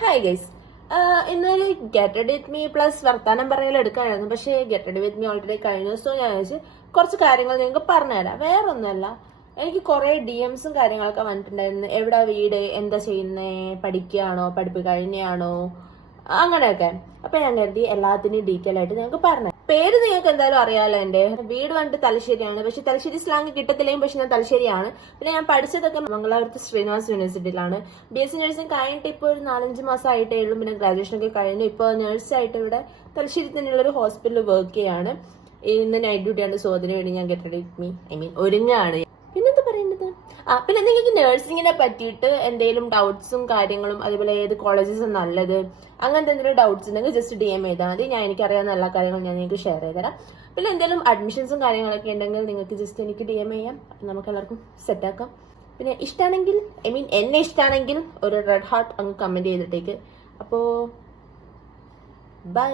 Hi guys, ഇന്നൊരു get ready with me plus വർത്താനം പറയൽ എടുക്കാനായിരുന്നു. പക്ഷേ get ready with me already കഴിഞ്ഞു. സോ ഞാൻ വെച്ച് കുറച്ച് കാര്യങ്ങൾ നിങ്ങൾക്ക് പറഞ്ഞുതരാം. വേറെ ഒന്നുമല്ല, എനിക്ക് കുറേ DMസും കാര്യങ്ങളൊക്കെ വന്നിട്ടുണ്ടായിരുന്നു. എവിടെ വീട്, എന്താ ചെയ്യുന്നേ, പഠിക്കുകയാണോ, പഠിപ്പ് കഴിഞ്ഞാണോ, അങ്ങനെയൊക്കെ. അപ്പൊ ഞാൻ കരുതി എല്ലാത്തിനും ഡീറ്റെയിൽ ആയിട്ട് ഞങ്ങൾക്ക് പറഞ്ഞു. പേര് നിങ്ങൾക്ക് എന്തായാലും അറിയാലോ. എന്റെ വീട് വന്നിട്ട് തലശ്ശേരിയാണ്. പക്ഷെ തലശ്ശേരി സ്ലാങ് കിട്ടത്തില്ലെങ്കിൽ പക്ഷെ ഞാൻ തലശ്ശേരിയാണ്. പിന്നെ ഞാൻ പഠിച്ചതൊക്കെ മംഗലാപുരത്ത് ശ്രീനിവാസ് യൂണിവേഴ്സിറ്റിയിലാണ്. BSc നഴ്സിംഗ് കഴിഞ്ഞിട്ട് ഇപ്പോൾ ഒരു 4-5 മാസം ആയിട്ടേ ഉള്ളൂ. പിന്നെ ഗ്രാജുവേഷൻ ഒക്കെ കഴിഞ്ഞു. ഇപ്പോൾ നഴ്സായിട്ട് ഇവിടെ തലശ്ശേരി തന്നെയുള്ള ഒരു ഹോസ്പിറ്റലിൽ വർക്ക് ചെയ്യാണ്. ഇന്ന് നൈറ്റ് ഡ്യൂട്ടിയാണ്. സോ അതിന് വേണ്ടി ഞാൻ ഗെറ്റ് റെഡി വിത്ത് മീ ഒരുങ്ങാണ്. പിന്നെന്താ പറയുന്നത്? പിന്നെ നിങ്ങൾക്ക് നഴ്സിങ്ങിനെ പറ്റിയിട്ട് എന്തെങ്കിലും ഡൗട്ട്സും കാര്യങ്ങളും, അതുപോലെ ഏത് കോളേജസ് നല്ലത്, അങ്ങനത്തെ എന്തെങ്കിലും ഡൗട്ട്സ് ഉണ്ടെങ്കിൽ ജസ്റ്റ് DM ചെയ്താൽ മതി. എനിക്കറിയാവുന്ന എല്ലാ കാര്യങ്ങളും ഞാൻ നിങ്ങൾക്ക് ഷെയർ ചെയ്തുതരാം. പിന്നെ എന്തെങ്കിലും അഡ്മിഷൻസും കാര്യങ്ങളൊക്കെ ഉണ്ടെങ്കിൽ നിങ്ങൾക്ക് ജസ്റ്റ് എനിക്ക് DM ചെയ്യാം. നമുക്ക് എല്ലാവർക്കും സെറ്റാക്കാം. പിന്നെ ഇഷ്ടമാണെങ്കിൽ, എന്നെ ഇഷ്ടമാണെങ്കിൽ ഒരു റെഡ് ഹാർട്ട് അങ്ങ് കമന്റ് ചെയ്തിട്ടേക്ക്. അപ്പോൾ ബൈ.